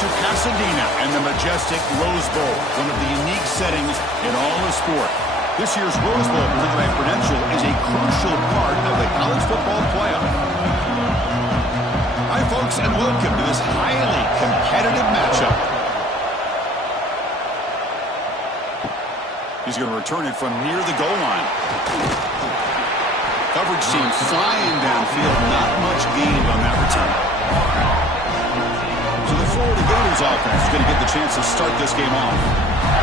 to Pasadena and the majestic Rose Bowl, one of the unique settings in all of sport. This year's Rose Bowl, presented by Prudential, is a crucial part of the college football playoff. Hi, folks, and welcome to this highly competitive matchup. He's going to return it from near the goal line. Coverage team flying downfield, not much gained on that return. So the Florida Gators offense is going to get the chance to start this game off.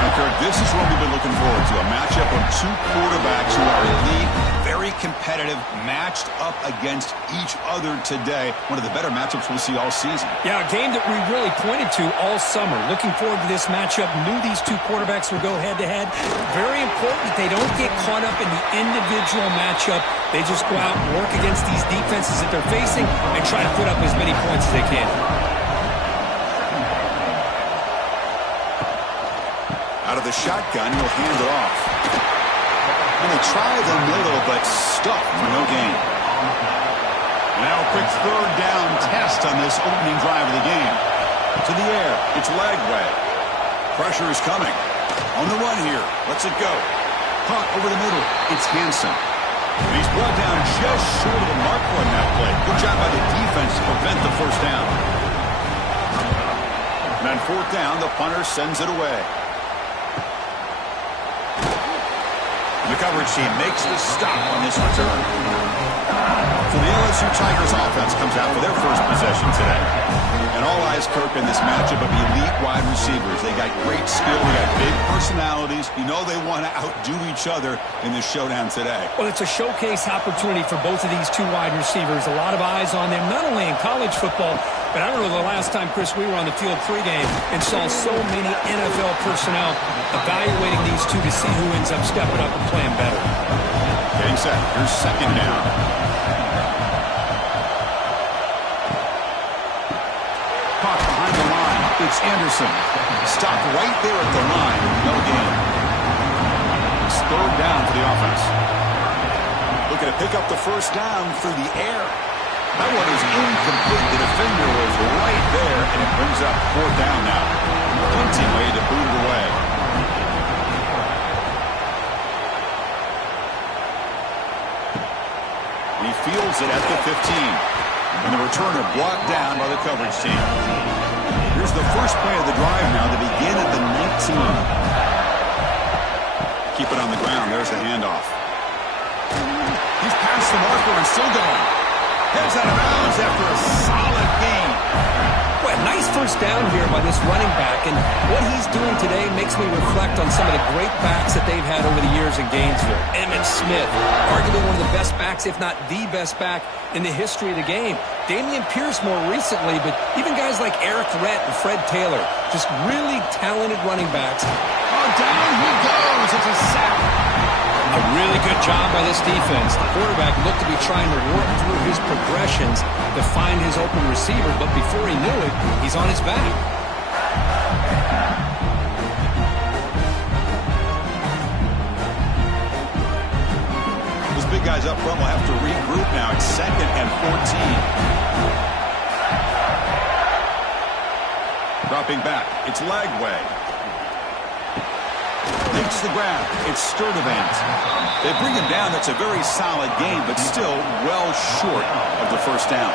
Now, Kirk, this is what we've been looking forward to, a matchup of two quarterbacks who are elite, very competitive, matched up against each other today. One of the better matchups we'll see all season. Yeah, a game that we really pointed to all summer. Looking forward to this matchup. Knew these two quarterbacks would go head-to-head. Very important that they don't get caught up in the individual matchup. They just go out and work against these defenses that they're facing and try to put up as many points as they can. Out of the shotgun, he'll hand it off. And they try the middle, but stuck for no gain. Now a quick third down test on this opening drive of the game. To the air, it's Lagway. Pressure is coming. On the run here, lets it go. Caught over the middle, it's Hansen. And he's brought down just short of the mark on that play. Good job by the defense to prevent the first down. And on fourth down, the punter sends it away. The coverage team makes the stop on this return. So the LSU Tigers offense comes out for their first possession today. And all eyes, Kirk, in this matchup of elite wide receivers. They got great skill. They got big personalities. You know they want to outdo each other in this showdown today. Well, it's a showcase opportunity for both of these two wide receivers. A lot of eyes on them, not only in college football, but I don't know the last time, Chris, we were on the field pregame and saw so many NFL personnel evaluating these two to see who ends up stepping up and playing better. Getting set. Here's second down. Caught behind the line. It's Anderson. Stopped right there at the line. No gain. It's third down for the offense. Looking to pick up the first down through the air. That one is incomplete. The defender was right there, and it brings up fourth down now. Punting way to boot it away. He fields it at the 15. And the returner brought down by the coverage team. Here's the first play of the drive now to begin at the 19. Keep it on the ground. There's the handoff. He's past the marker and still going. Heads out of bounds after a solid gain. Well, nice first down here by this running back, and what he's doing today makes me reflect on some of the great backs that they've had over the years in Gainesville. Emmitt Smith, arguably one of the best backs, if not the best back in the history of the game. Dameon Pierce more recently, but even guys like Eric Rhett and Fred Taylor, just really talented running backs. Oh, down he goes. It's a sack. A really good job by this defense. The quarterback looked to be trying to work through his progressions to find his open receiver, but before he knew it, he's on his back. Those big guys up front will have to regroup now. It's 2nd and 14. Dropping back, it's Lagway. Takes the grab. It's Sturdivant. They bring him down. That's a very solid game, but still well short of the first down.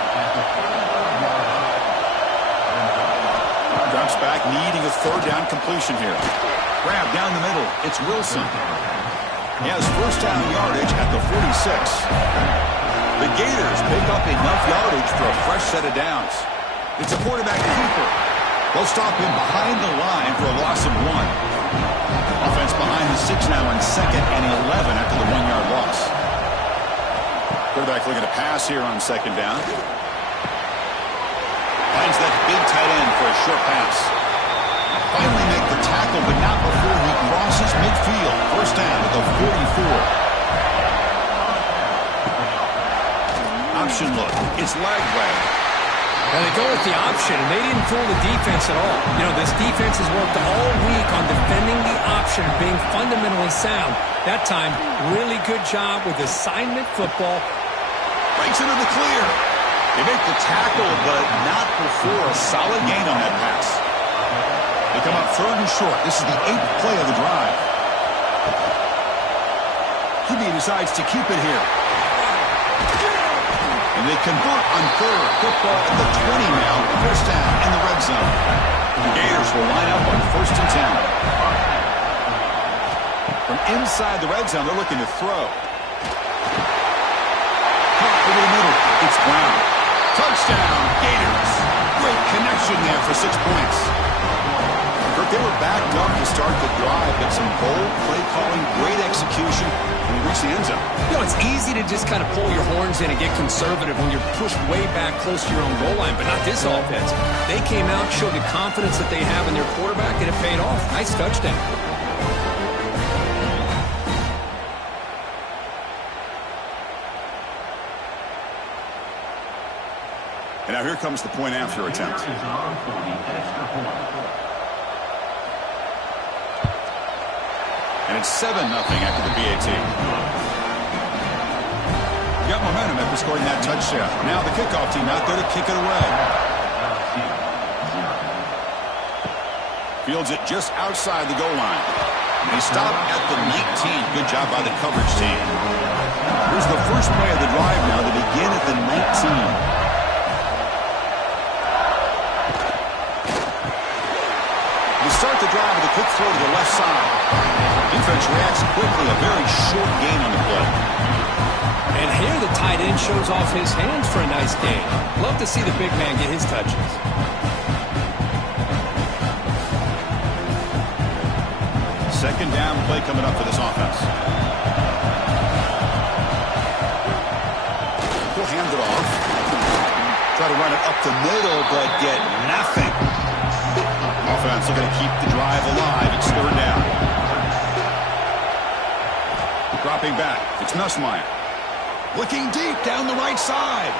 Drops back, needing a third down completion here. Grab down the middle. It's Wilson. He has first down yardage at the 46. The Gators pick up enough yardage for a fresh set of downs. It's a quarterback keeper. They'll stop him behind the line for a loss of 1. Offense behind the 6 now in 2nd and 11 after the 1-yard loss. Quarterback looking to pass here on 2nd down. Finds that big tight end for a short pass. Finally make the tackle, but not before he crosses midfield. First down at the 44. Option look. It's Lagway. Now they go with the option, and they didn't fool the defense at all. You know, this defense has worked all week on defending the option, being fundamentally sound. That time, really good job with assignment football. Breaks into the clear. They make the tackle, but not before a solid gain on that pass. come up 3rd and short. This is the 8th play of the drive. QB decides to keep it here. And they convert on 3rd. Football at the 20 now. 1st down in the red zone. The Gators will line up on 1st and 10. From inside the red zone, they're looking to throw. Caught over the middle. It's Brown. Touchdown, Gators. Great connection there for 6 points. Kirk, they were backed up to start the drive, but some bold play calling, great execution, and they reached the end zone. You know, it's easy to just kind of pull your horns in and get conservative when you're pushed way back close to your own goal line, but not this offense. They came out, showed the confidence that they have in their quarterback, and it paid off. Nice touchdown. And now here comes the point after attempt. And it's 7-0 after the BAT. Got momentum after scoring that touchdown. Now the kickoff team out there to kick it away. Fields it just outside the goal line. They stop at the 19. Good job by the coverage team. Here's the first play of the drive now. They begin at the 19. Start the drive with a quick throw to the left side. Defense reacts quickly. A very short gain on the play. And here the tight end shows off his hands for a nice gain. Love to see the big man get his touches. Second down play coming up for this offense. He'll hand it off. Try to run it up the middle, but get nothing. Offense looking to keep the drive alive. It's 3rd down. Dropping back. It's Nussmeier. Looking deep down the right side.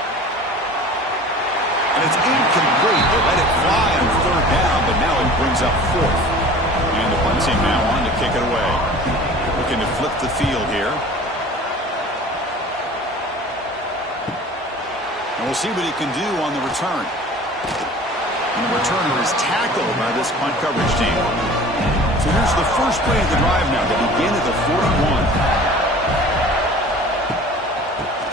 And it's incomplete. They let it fly on 3rd down, but now it brings up 4th. And the punt team now on to kick it away. Looking to flip the field here. And we'll see what he can do on the return. And the returner is tackled by this punt coverage team. So here's the first play of the drive now. They begin at the 41.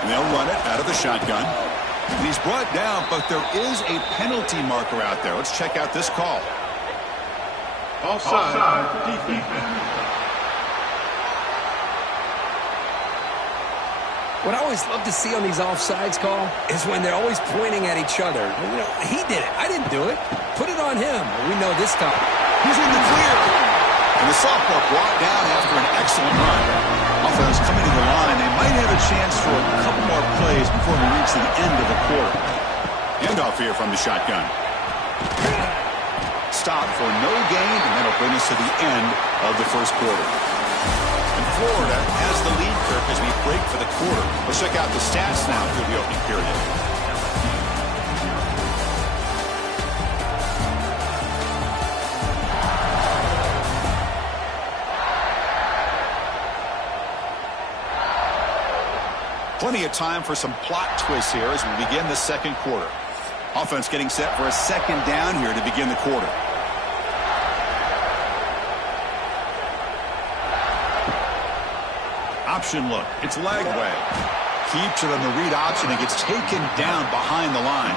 And they'll run it out of the shotgun. And he's brought down, but there is a penalty marker out there. Let's check out this call. Offside. Defense. What I always love to see on these offsides call is when they're always pointing at each other. You know, he did it. I didn't do it. Put it on him. We know this time. He's in the clear. And the sophomore brought down after an excellent run. Offense coming to the line. They might have a chance for a couple more plays before we reach the end of the quarter. Handoff here from the shotgun. Stop for no gain, and that'll bring us to the end of the first quarter. And Florida has the lead, Kirk, as we break for the quarter. Let's check out the stats now through the opening period. Plenty of time for some plot twists here as we begin the second quarter. Offense getting set for a second down here to begin the quarter. Option look. It's Lagway. Keeps it on the read option and gets taken down behind the line.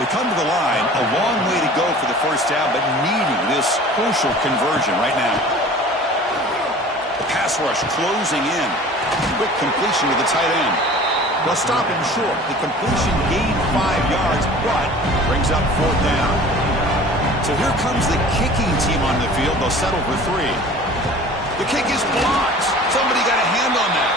They come to the line, a long way to go for the first down, but needing this crucial conversion right now. The pass rush closing in. Quick completion to the tight end. They'll stop him short. The completion gained 5 yards, but brings up 4th down. So here comes the kicking team on the field. They'll settle for 3. The kick is blocked. Somebody got a hand on that.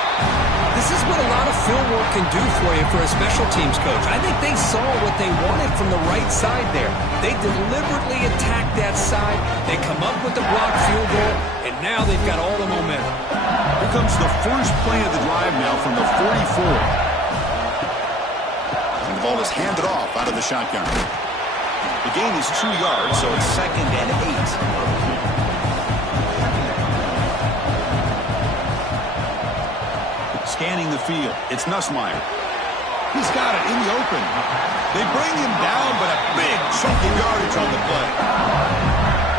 This is what a lot of field work can do for you for a special teams coach. I think they saw what they wanted from the right side there. They deliberately attacked that side. They come up with the blocked field goal, and now they've got all the momentum. Here comes the first play of the drive now from the 44. And the ball is handed off out of the shotgun. The gain is 2 yards, so it's 2nd and 8. Scanning the field. It's Nussmeier. He's got it in the open. They bring him down, but a big chunk of yardage on the play.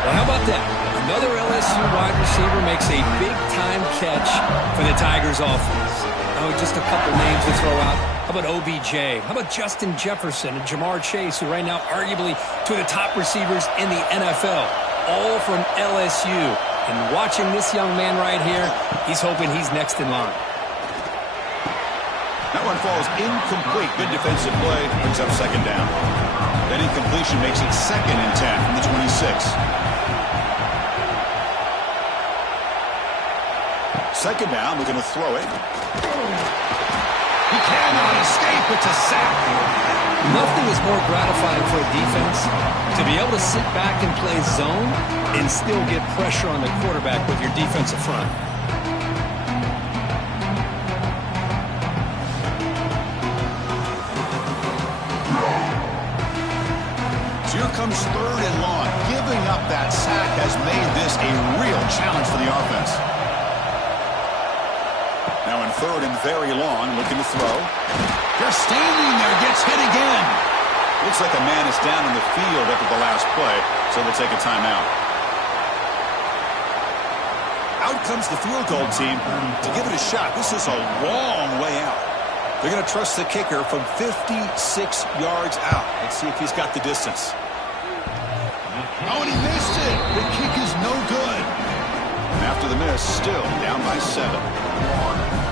Well, how about that? Another LSU wide receiver makes a big-time catch for the Tigers offense. Oh, just a couple names to throw out. How about OBJ? How about Justin Jefferson and Jamar Chase, who right now arguably two of the top receivers in the NFL, all from LSU. And watching this young man right here, he's hoping he's next in line. That one falls incomplete. Good defensive play. Brings up second down. That incompletion makes it 2nd and 10 from the 26. Second down, we're going to throw it. He cannot escape. It's a sack. Nothing is more gratifying for a defense to be able to sit back and play zone and still get pressure on the quarterback with your defensive front. So here comes 3rd and long. Giving up that sack has made this a real challenge for the offense. Now in 3rd and very long, looking to throw. Just standing there, gets hit again. Looks like a man is down on the field after the last play, so we'll take a timeout. Out comes the field goal team to give it a shot. This is a long way out. They're going to trust the kicker from 56 yards out. Let's see if he's got the distance. Oh, and he missed it. The kick is no good. And after the miss, still down by 7.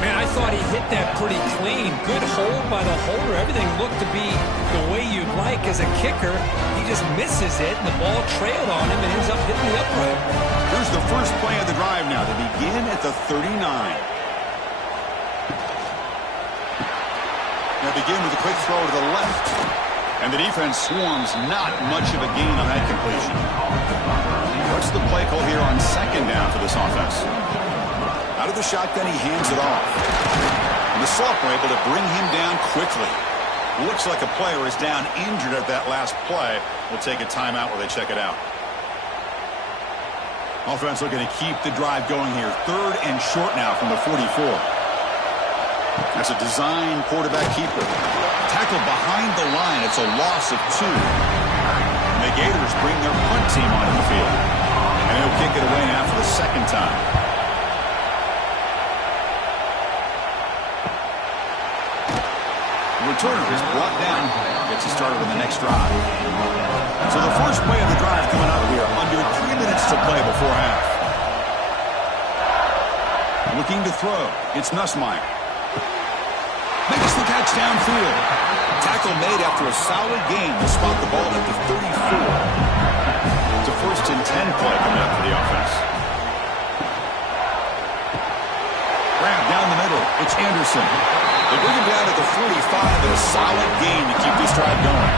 Man, I thought he hit that pretty clean. Good hold by the holder. Everything looked to be the way you'd like as a kicker. He just misses it, and the ball trailed on him and ends up hitting the upright. Here's the first play of the drive now. They begin at the 39. Now begin with a quick throw to the left. And the defense swarms not much of a gain on that completion. What's the play call here on 2nd down for this offense? Out of the shotgun, he hands it off. And the Soft were able to bring him down quickly. Looks like a player is down injured at that last play. We'll take a timeout while they check it out. Offense looking to keep the drive going here. 3rd and short now from the 44. That's a design quarterback keeper. Tackled behind the line. It's a loss of 2. And the Gators bring their punt team onto the field. And he'll kick it away now for the 2nd time. Returner is brought down. Gets us started on the next drive. So the first play of the drive coming up here. Under 3 minutes to play before half. Looking to throw. It's Nussmeier. Makes the catch downfield. Tackle made after a solid gain to spot the ball at the 34. It's a 1st and 10 play coming up for the offense. Grab down the middle. It's Anderson. They bring him down at the 45 and a solid gain to keep this drive going.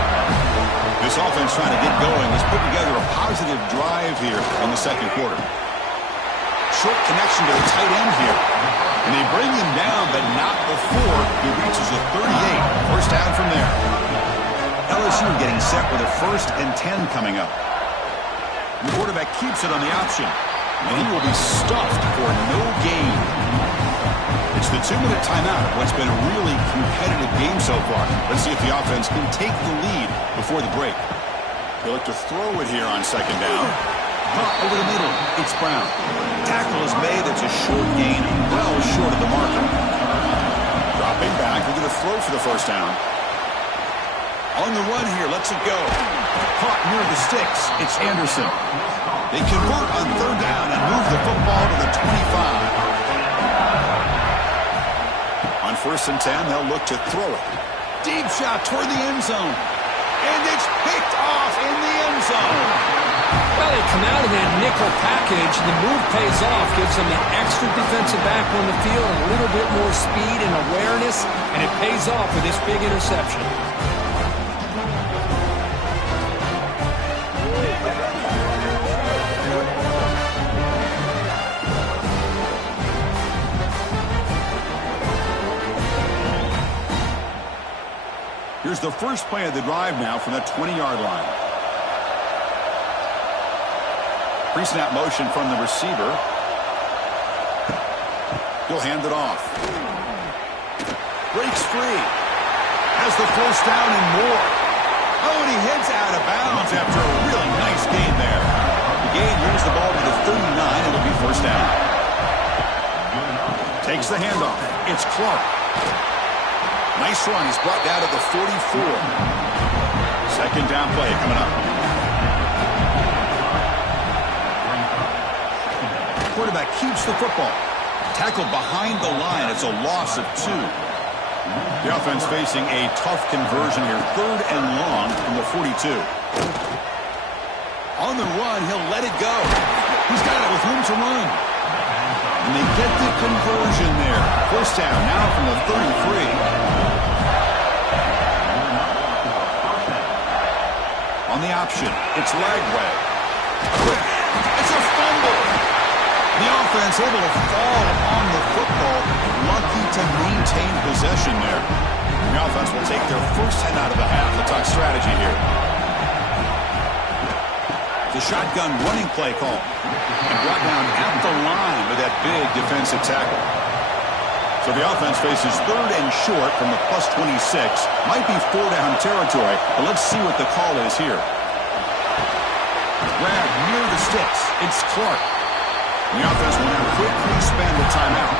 This offense trying to get going has put together a positive drive here in the 2nd quarter. Short connection to the tight end here. And they bring him down, but not before he reaches the 38. First down from there. LSU getting set with a 1st and 10 coming up. The quarterback keeps it on the option. And he will be stuffed for no gain. It's the 2-minute timeout of what's been a really competitive game so far. Let's see if the offense can take the lead before the break. They look to throw it here on 2nd down. Over the middle, it's Brown. Tackle is made. It's a short gain, well short of the marker. Dropping back, they're going to throw for the 1st down. On the run here, lets it go. Caught near the sticks. It's Anderson. They convert on 3rd down and move the football to the 25. On 1st and 10, they'll look to throw it. Deep shot toward the end zone. And it's picked off in the end zone. Well, they come out of that nickel package. The move pays off, gives them an extra defensive back on the field, and a little bit more speed and awareness, and it pays off with this big interception. Here's the first play of the drive now from the 20-yard line. Pre-snap motion from the receiver. He'll hand it off. Breaks free. Has the first down and more. Oh, and he heads out of bounds after a really nice gain there. The gain. Moves the ball to the 39. It'll be first down. Takes the handoff. It's Clark. Nice run. He's brought down to the 44. Second down play coming up. Quarterback keeps the football. Tackled behind the line. It's a loss of 2. The offense facing a tough conversion here. 3rd and long from the 42. On the run, he'll let it go. He's got it with room to run. And they get the conversion there. First down now from the 33. On the option, it's Lagway. It's a fumble. The offense able to fall on the football. Lucky to maintain possession there. The offense will take their first 10 out of the half. We'll talk strategy here. The shotgun running play call. And brought down at the line with that big defensive tackle. So the offense faces 3rd and short from the plus 26. Might be 4-down territory, but let's see what the call is here. Grab near the sticks. It's Clark. The offense will now quickly spend the timeout.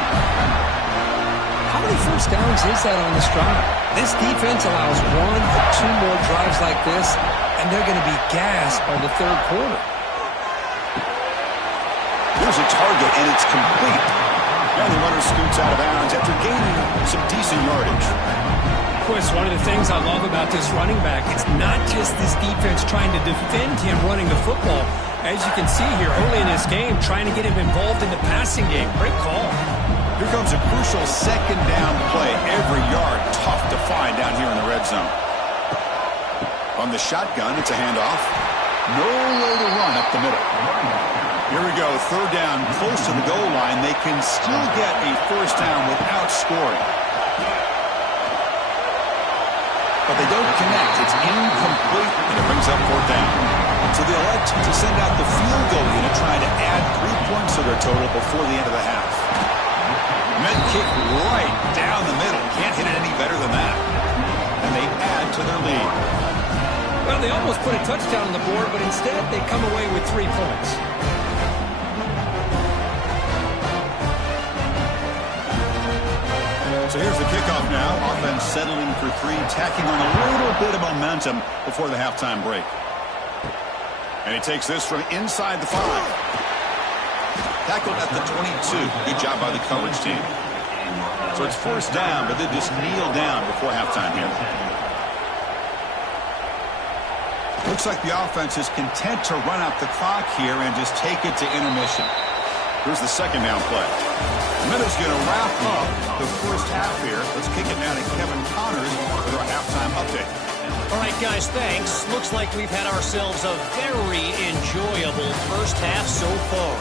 How many first downs is that on this drive? This defense allows 1 or 2 more drives like this, and they're going to be gassed by the 3rd quarter. Here's a target, and it's complete. And the runner scoots out of bounds after gaining some decent yardage. Chris, one of the things I love about this running back, it's not just this defense trying to defend him running the football. As you can see here early in this game, trying to get him involved in the passing game. Great call. Here comes a crucial second down play. Every yard tough to find down here in the red zone. From the shotgun, it's a handoff. No way to run up the middle. Here we go, 3rd down, close to the goal line. They can still get a first down without scoring. But they don't connect. It's incomplete, and it brings up 4th down. So they elect to send out the field goal unit, trying to add 3 points to their total before the end of the half. Med kick right down the middle. Can't hit it any better than that. And they add to their lead. Well, they almost put a touchdown on the board, but instead they come away with 3 points. So here's the kickoff now. Offense settling for 3, tacking on a little bit of momentum before the halftime break. And he takes this from inside the 5. Tackled at the 22. Good job by the coverage team. So it's first down, but they just kneel down before halftime here. Looks like the offense is content to run out the clock here and just take it to intermission. Here's the second down play. Minutes going to wrap up the first half here. Let's kick it now to Kevin Connors for our halftime update. All right, guys, thanks. Looks like we've had ourselves a very enjoyable first half so far.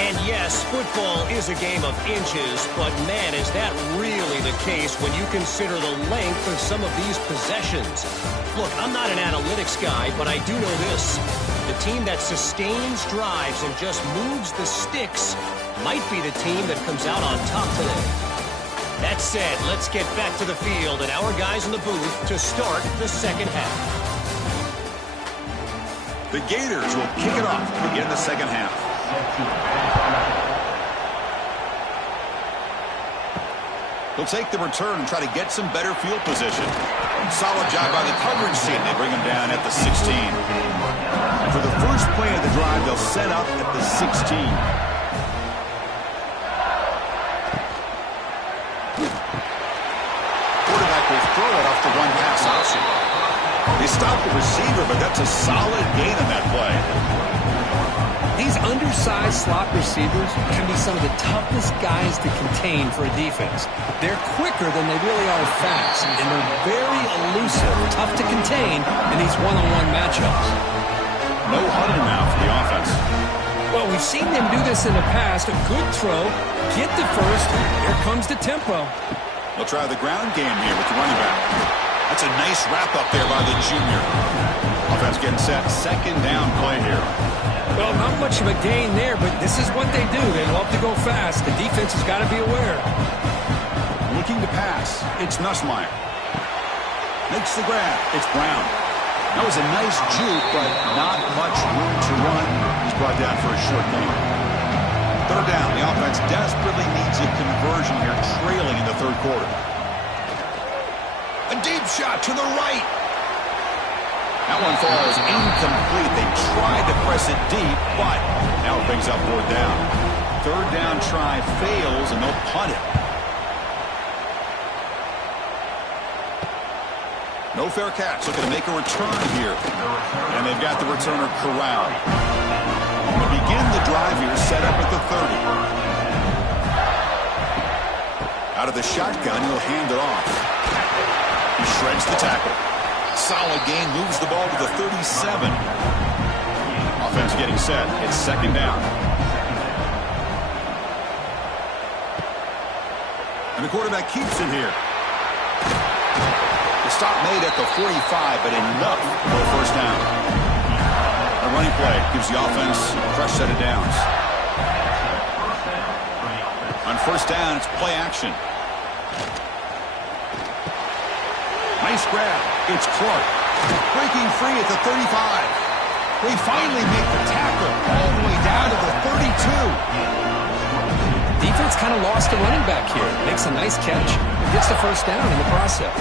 And yes, football is a game of inches, but man, is that really the case when you consider the length of some of these possessions. Look, I'm not an analytics guy, but I do know this. The team that sustains drives and just moves the sticks might be the team that comes out on top today. That said, let's get back to the field and our guys in the booth to start the second half. The Gators will kick it off to begin the second half. They'll take the return and try to get some better field position. Solid job by the coverage team. They bring him down at the 16. And for the first play of the drive, they'll set up at the 16. Quarterback will throw it off the one pass option. They stop the receiver, but that's a solid gain on that play. These undersized slot receivers can be some of the toughest guys to contain for a defense. They're quicker than they really are fast, and they're very elusive, tough to contain in these one-on-one matchups. No huddle now for the offense. Well, we've seen them do this in the past. A good throw, get the first, here comes the tempo. They'll try the ground game here with the running back. That's a nice wrap-up there by the junior. Offense getting set. Second down play here. Well, not much of a gain there, but this is what they do. They love to go fast. The defense has got to be aware. Looking to pass. It's Nussmeier. Makes the grab. It's Brown. That was a nice juke, but not much room to run. He's brought down for a short gain. Third down. The offense desperately needs a conversion here, trailing in the third quarter. A deep shot to the right. That one falls incomplete. They tried to press it deep, but now it brings up fourth down. Third down try fails, and they'll punt it. No fair catch. Looking to make a return here. And they've got the returner corralled. To begin the drive here, set up at the 30. Out of the shotgun, he'll hand it off. He shreds the tackle. Solid gain, moves the ball to the 37. Offense getting set. It's second down. And the quarterback keeps it here. The stop made at the 45, but enough for a first down. A running play gives the offense a fresh set of downs. On first down, it's play action. Nice grab. It's Clark. Breaking free at the 35. They finally make the tackle all the way down to the 32. Defense kind of lost a running back here. Makes a nice catch. Gets the first down in the process.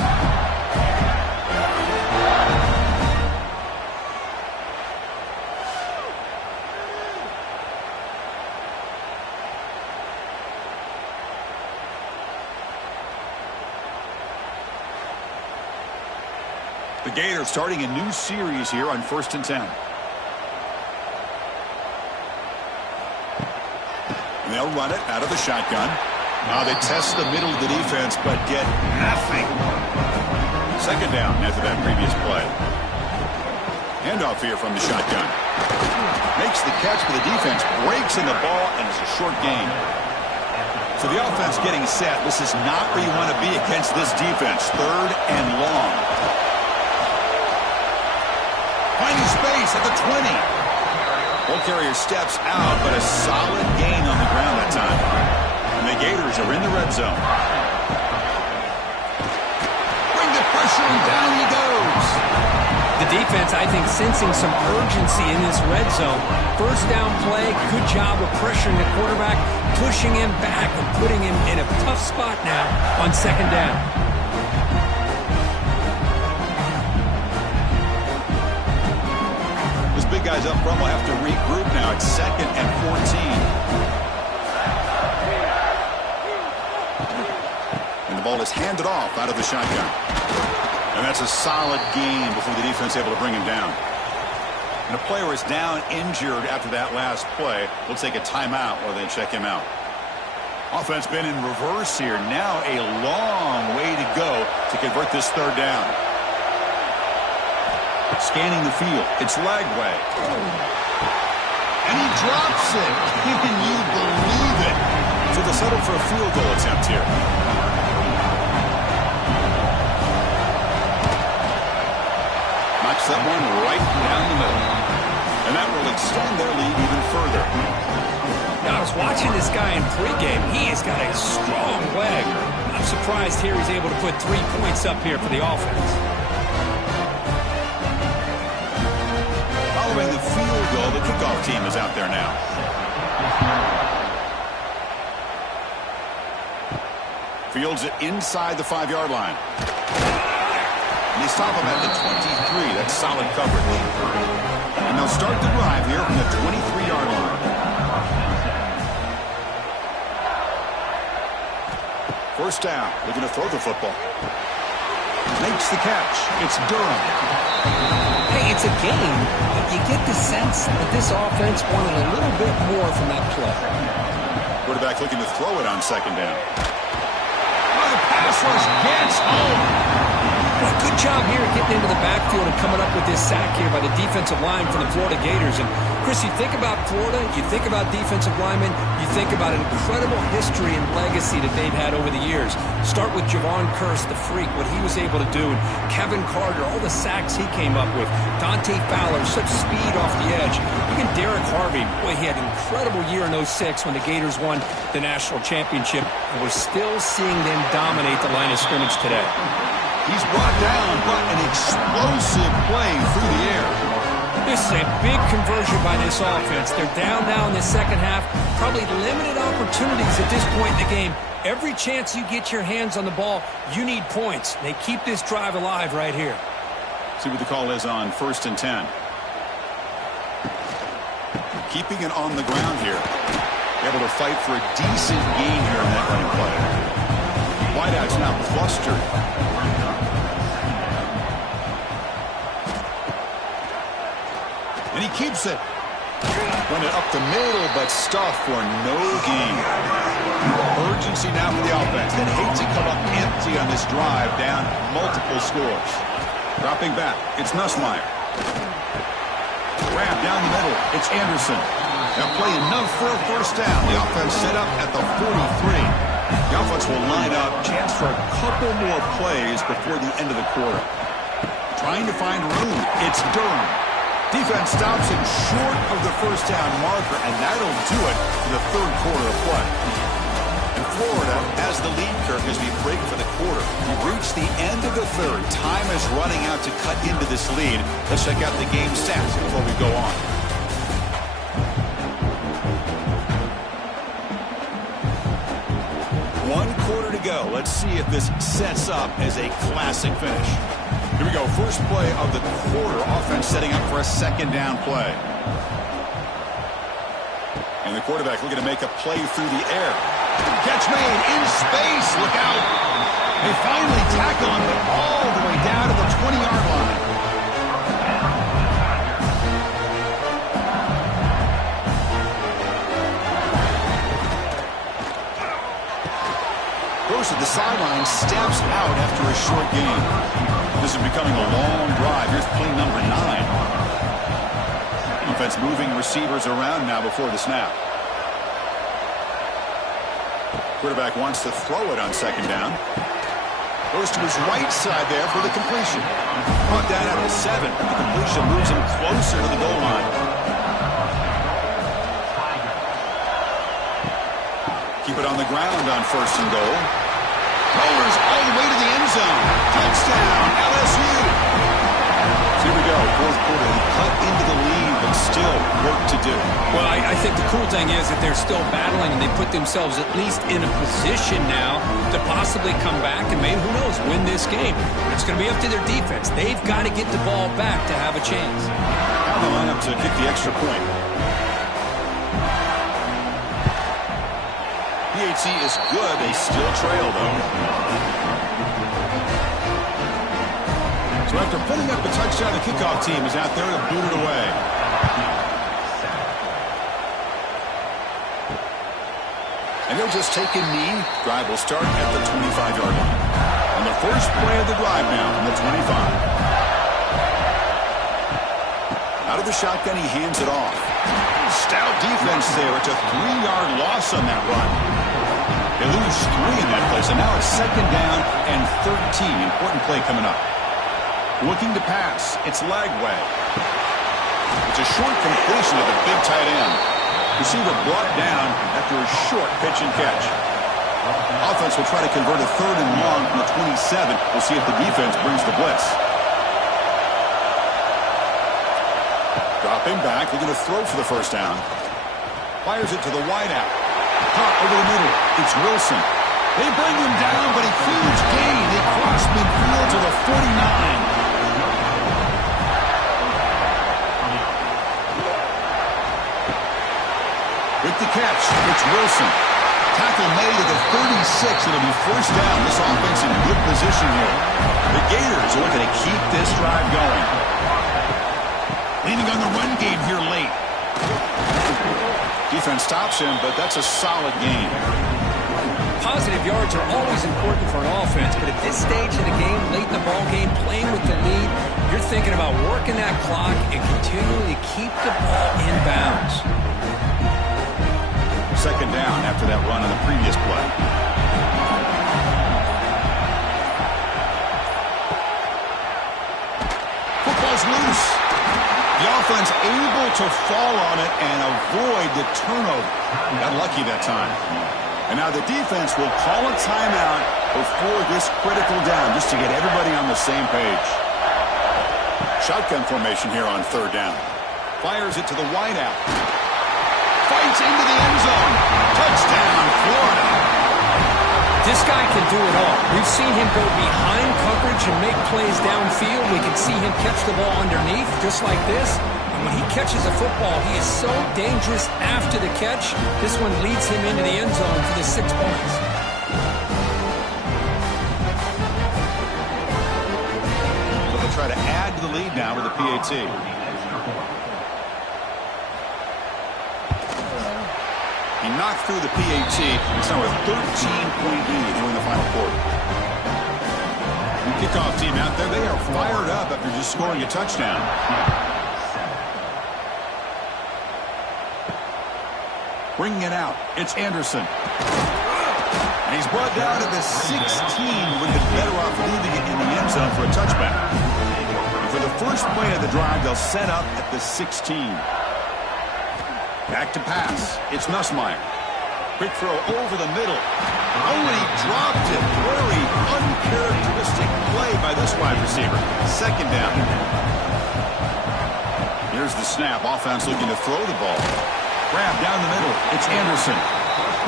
The Gators starting a new series here on 1st and 10. And they'll run it out of the shotgun. Now they test the middle of the defense, but get nothing. Second down after that previous play. Handoff here from the shotgun. Makes the catch, but the defense breaks in the ball, and it's a short gain. So the offense getting set. This is not where you want to be against this defense. Third and long. Finding space at the 20. Ball carrier steps out, but a solid gain on the ground that time. And the Gators are in the red zone. Bring the pressure, and down he goes. The defense, I think, sensing some urgency in this red zone. First down play, good job of pressuring the quarterback, pushing him back and putting him in a tough spot now on second down. Big guys up front will have to regroup now. It's 2nd and 14. And the ball is handed off out of the shotgun. And that's a solid gain before the defense able to bring him down. And a player is down injured after that last play. They'll take a timeout while they check him out. Offense been in reverse here. Now a long way to go to convert this third down. Scanning the field. It's Lagway. And he drops it. Can you believe it? So they'll settle for a field goal attempt here. Knocks that one right down the middle. And that will extend their lead even further. Now, I was watching this guy in pregame. He has got a strong leg. I'm surprised here he's able to put 3 points up here for the offense. Following the field goal, the kickoff team is out there now. Fields it inside the 5-yard line. And they stop him at the 23. That's solid coverage. And they'll start the drive here from the 23-yard line. First down, looking to throw the football. Makes the catch. It's Durham. Hey, it's a game, but you get the sense that this offense wanted a little bit more from that play. Quarterback looking to throw it on second down. Oh, the pass rush gets home. Well, good job here getting into the backfield and coming up with this sack here by the defensive line from the Florida Gators. And, Chris, you think about Florida, you think about defensive linemen, you think about an incredible history and legacy that they've had over the years. Start with Javon Kearse, the freak, what he was able to do. And Kevin Carter, all the sacks he came up with. Dante Fowler, such speed off the edge. Even Derek Harvey, boy, he had an incredible year in 06 when the Gators won the national championship. And we're still seeing them dominate the line of scrimmage today. He's brought down, but an explosive play through the air. This is a big conversion by this offense. They're down now in the second half. Probably limited opportunities at this point in the game. Every chance you get your hands on the ball, you need points. They keep this drive alive right here. See what the call is on 1st and 10. Keeping it on the ground here. Able to fight for a decent gain here in that running play. Wideout's now flustered. And he keeps it. Run it up the middle, but stuffed for no gain. Urgency now for the offense. That hate to come up empty on this drive, down multiple scores. Dropping back, it's Nussmeier. Grab down the middle, it's Anderson. Now play enough for a first down. The offense set up at the 43. The offense will line up. Chance for a couple more plays before the end of the quarter. Trying to find room. It's Durham. Defense stops him short of the first down marker, and that'll do it for the third quarter of play. And Florida has the lead, Kirk, as we break for the quarter. We've reached the end of the third. Time is running out to cut into this lead. Let's check out the game stats before we go on. One quarter to go. Let's see if this sets up as a classic finish. Here we go. First play of the quarter. Offense setting up for a second down play. And the quarterback looking to make a play through the air. Catch made in space. Look out. They finally tackle him, but all the way down to the 20-yard line. Goes to the sideline, steps out after a short gain. This is becoming a long drive. Here's play number 9. Defense moving receivers around now before the snap. Quarterback wants to throw it on second down. Goes to his right side there for the completion. Brought down at the 7. The completion moves him closer to the goal line. Keep it on the ground on 1st and goal. Rollers all the way to the end zone. Touchdown, LSU. So here we go. Fourth quarter. He cut into the lead, but still work to do. Well, I think the cool thing is that they're still battling, and they put themselves at least in a position now to possibly come back and maybe, who knows, win this game. It's going to be up to their defense. They've got to get the ball back to have a chance. Now they line up to kick the extra point. PAT is good. They still trail, though. So after putting up a touchdown, the kickoff team is out there to boot it away. And they'll just take a knee. Drive will start at the 25-yard line. On the first play of the drive now from the 25. Out of the shotgun, he hands it off. Stout defense there. It's a 3-yard loss on that run. They lose 3 in that place, and now it's second down and 13. Important play coming up. Looking to pass. It's Lagway. It's a short completion of the big tight end. Receiver brought down after a short pitch and catch. Offense will try to convert a 3rd and long from the 27. We'll see if the defense brings the blitz. Dropping back, looking to throw for the first down. Fires it to the wideout. Caught over the middle. It's Wilson. They bring him down, but a huge gain. They cross midfield to the 49. With the catch, it's Wilson. Tackle made at the 36. It'll be first down. This offense in good position here. The Gators are looking to keep this drive going. Leaning on the run game here late. Defense stops him, but that's a solid gain. Positive yards are always important for an offense, but at this stage in the game, late in the ball game, playing with the lead, you're thinking about working that clock and continuing to keep the ball in bounds. Second down after that run on the previous play. Football's loose. The offense able to fall on it and avoid the turnover. Got lucky that time. And now the defense will call a timeout before this critical down, just to get everybody on the same page. Shotgun formation here on 3rd down. Fires it to the wideout. Fights into the end zone. Touchdown, Florida. This guy can do it all. We've seen him go behind coverage and make plays downfield. We can see him catch the ball underneath, just like this. And when he catches a football, he is so dangerous after the catch. This one leads him into the end zone for the 6 points. So they'll try to add to the lead now with the PAT. He knocked through the PAT. It's now a 13-point lead here in the final quarter. Kickoff team out there, they are fired up after just scoring a touchdown. Bringing it out, it's Anderson. And he's brought down to the 16. Would have been better off leaving it in the end zone for a touchback. And for the first play of the drive, they'll set up at the 16. Back to pass. It's Nussmeier. Quick throw over the middle. Oh, and he dropped it. Very uncharacteristic play by this wide receiver. Second down. Here's the snap. Offense looking to throw the ball. Grab down the middle. It's Anderson.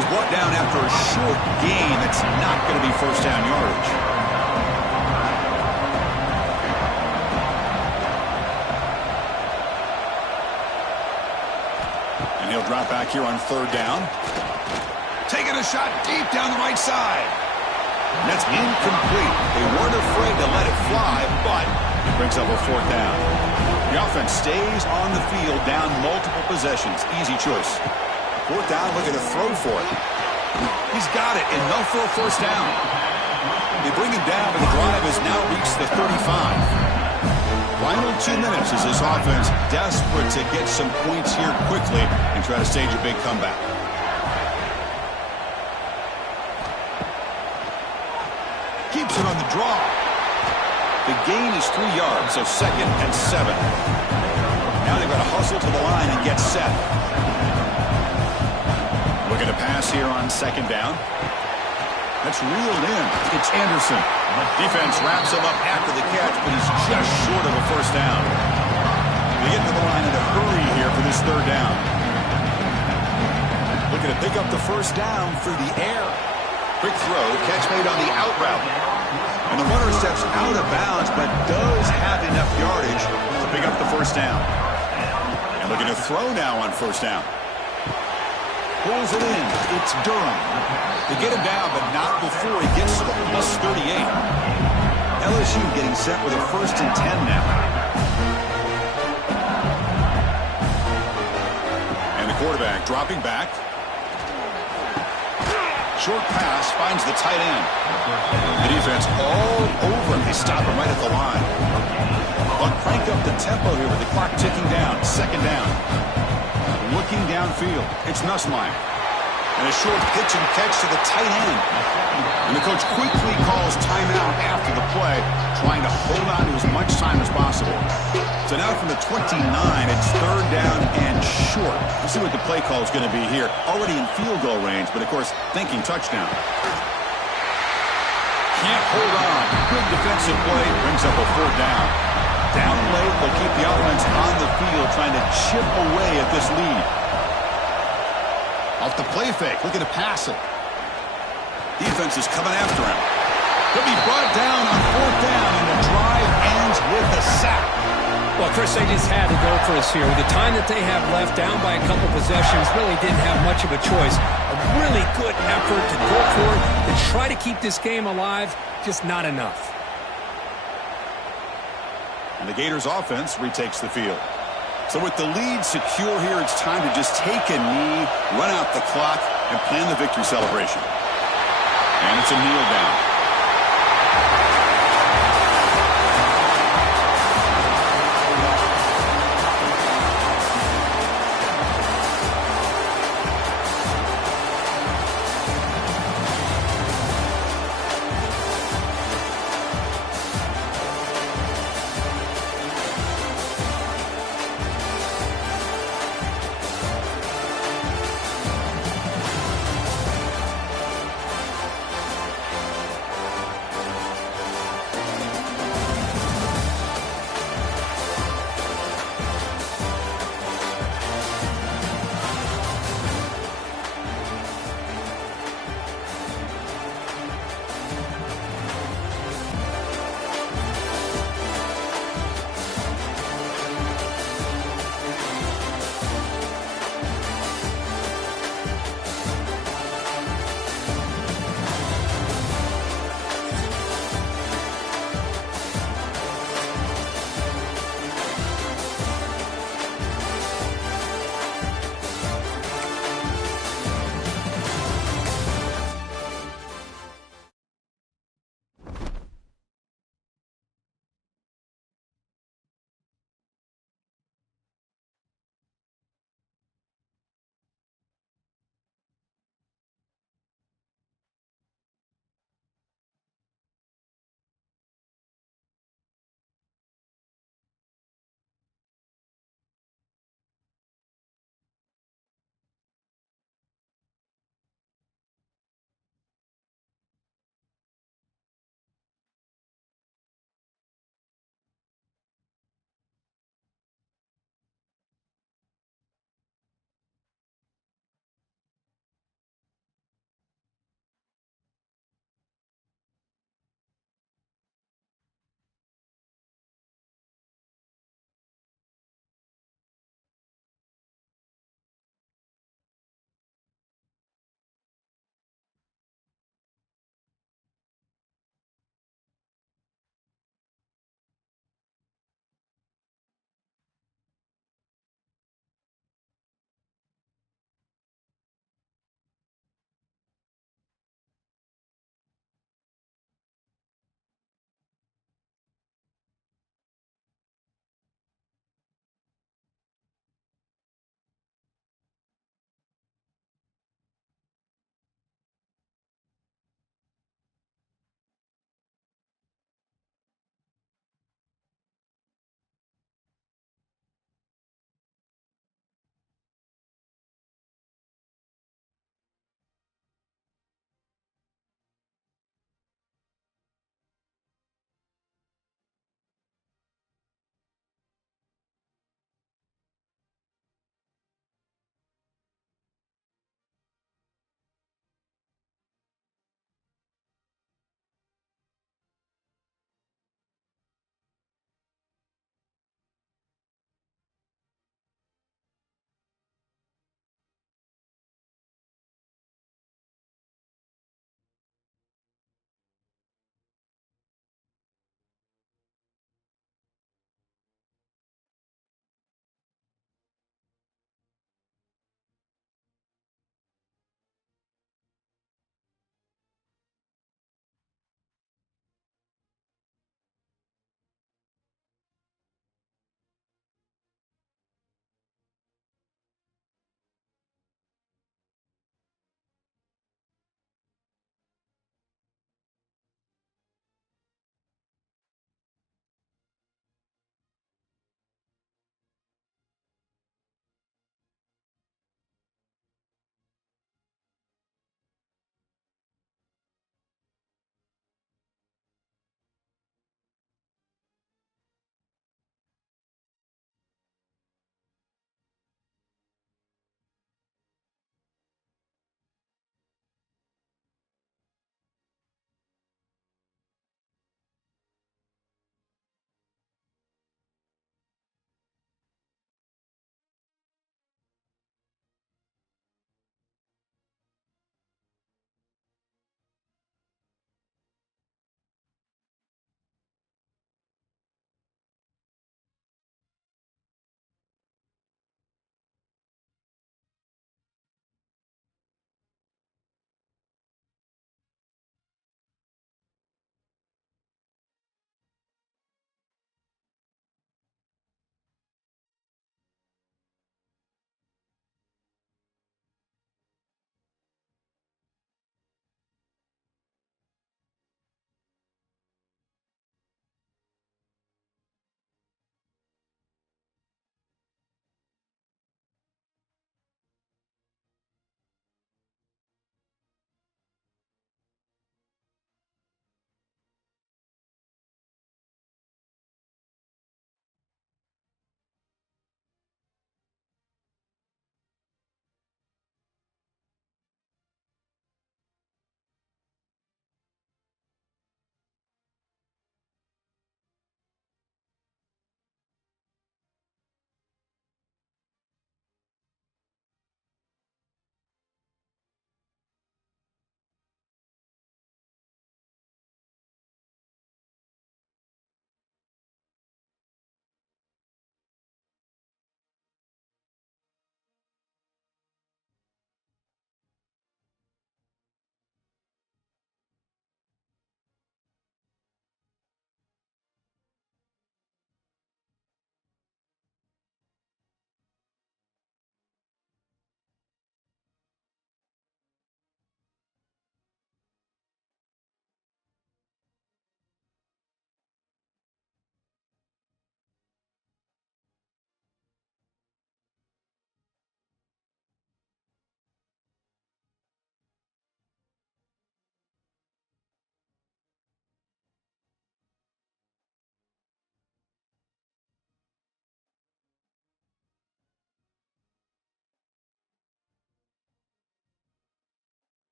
He's brought down after a short gain. That's not going to be first down yardage. He'll drop back here on third down. Taking a shot deep down the right side. That's incomplete. They weren't afraid to let it fly, but it brings up a fourth down. The offense stays on the field, down multiple possessions. Easy choice. Fourth down, looking to throw for it. He's got it, and they'll throw first down. They bring him down, but the drive has now reached the 35. Final 2 minutes as this offense desperate to get some points here quickly and try to stage a big comeback. Keeps it on the draw. The gain is 3 yards, so 2nd and 7. Now they've got to hustle to the line and get set. Looking to pass here on 2nd down. That's reeled in. It's Anderson. Defense wraps him up after the catch, but he's just short of a first down. They get to the line in a hurry here for this third down. Looking to pick up the first down through the air. Quick throw, catch made on the out route. And the runner steps out of bounds, but does have enough yardage to pick up the first down. And looking to throw now on first down. Pulls it in. It's Durham. They get him down, but not before he gets to the plus 38. LSU getting set with a 1st and 10 now. And the quarterback dropping back. Short pass finds the tight end. The defense all over him. They stop him right at the line. But crank up the tempo here with the clock ticking down. 2nd down. Looking downfield, it's Nussmeier. And a short pitch and catch to the tight end. And the coach quickly calls timeout after the play, trying to hold on to as much time as possible. So now from the 29, it's 3rd down and short. We'll see what the play call is going to be here. Already in field goal range, but of course, thinking touchdown. Can't hold on. Good defensive play, brings up a 4th down. Down late, they'll keep the offense on the field, trying to chip away at this lead. Off the play fake, looking to pass it. Defense is coming after him. He'll be brought down on 4th down, and the drive ends with a sack. Well, Chris, they just had to go for us here. With the time that they have left, down by a couple possessions, really didn't have much of a choice. A really good effort to go for it, to try to keep this game alive, just not enough. And the Gators offense retakes the field. So with the lead secure here, it's time to just take a knee, run out the clock, and plan the victory celebration. And it's a kneel down.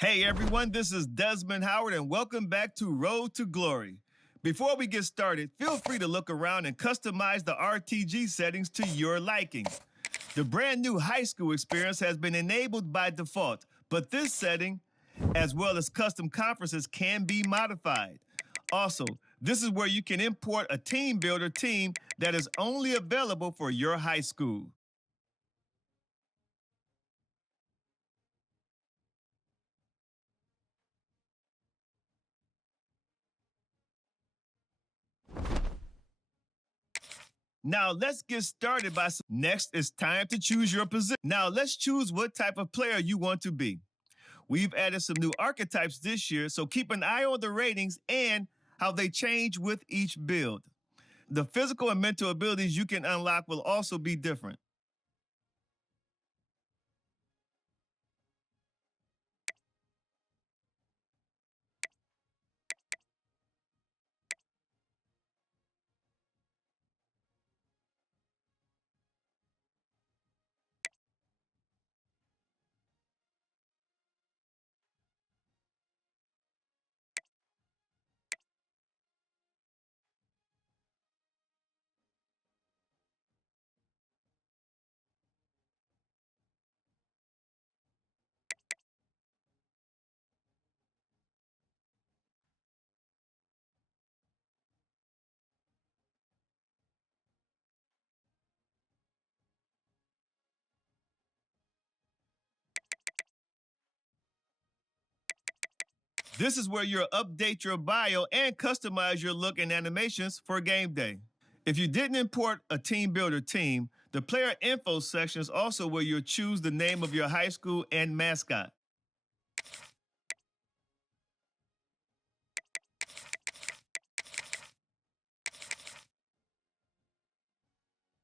Hey everyone, this is Desmond Howard and welcome back to Road to Glory. Before we get started, feel free to look around and customize the RTG settings to your liking. The brand new high school experience has been enabled by default, but this setting, as well as custom conferences, can be modified. Also, this is where you can import a team builder team that is only available for your high school. Now let's get started by next it's time to choose your position. Now let's choose what type of player you want to be. We've added some new archetypes this year, so keep an eye on the ratings and how they change with each build. The physical and mental abilities you can unlock will also be different. This is where you'll update your bio and customize your look and animations for game day. If you didn't import a team builder team, the player info section is also where you'll choose the name of your high school and mascot.